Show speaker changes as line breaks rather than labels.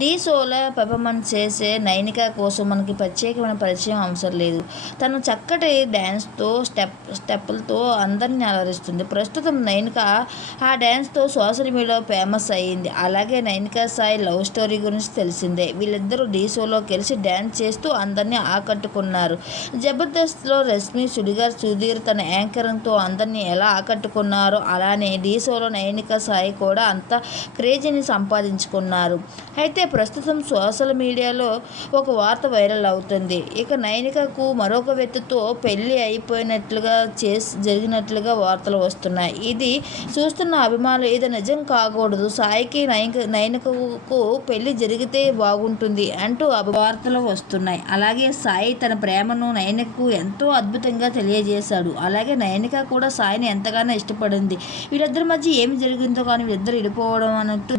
D షోలో performance చేసే నైనిక కోసం మనకి ప్రత్యేకమైన పరిచయం అవసరం లేదు. తను చక్కటి డ్యాన్స్తో స్టెప్ స్టెప్పులతో అందరిని అలరిస్తుంది. ప్రస్తుతం నైనిక ఆ డ్యాన్స్తో సోషల్ మీడియాలో ఫేమస్ అయ్యింది. అలాగే నైనిక సాయి లవ్ స్టోరీ గురించి తెలిసిందే. వీళ్ళిద్దరూ డి షోలో కలిసి డ్యాన్స్ చేస్తూ అందరినీ ఆకట్టుకున్నారు. జబర్దస్త్లో రష్మి సుడిగార్ సుధీర్ తన యాంకరింగ్తో అందరినీ ఎలా ఆకట్టుకున్నారో అలానే డి షోలో నైనిక సాయి కూడా అంత క్రేజీని సంపాదించుకున్నారు. అయితే ప్రస్తుతం సోషల్ మీడియాలో ఒక వార్త వైరల్ అవుతుంది. ఇక నైనికకు మరొక వ్యక్తితో పెళ్ళి అయిపోయినట్లుగా చేసి జరిగినట్లుగా వార్తలు వస్తున్నాయి. ఇది చూస్తున్న అభిమానులు ఇది నిజం కాకూడదు. సాయికి నైనిక నైనికకు పెళ్ళి జరిగితే బాగుంటుంది అంటూ వార్తలు వస్తున్నాయి. అలాగే సాయి తన ప్రేమను నైనికకు ఎంతో అద్భుతంగా తెలియజేశాడు. అలాగే నైనిక కూడా సాయిని ఎంతగానో ఇష్టపడింది. వీళ్ళిద్దరి మధ్య ఏమి జరిగిందో కానీ వీళ్ళిద్దరు విడిపోవడం అన్నట్టు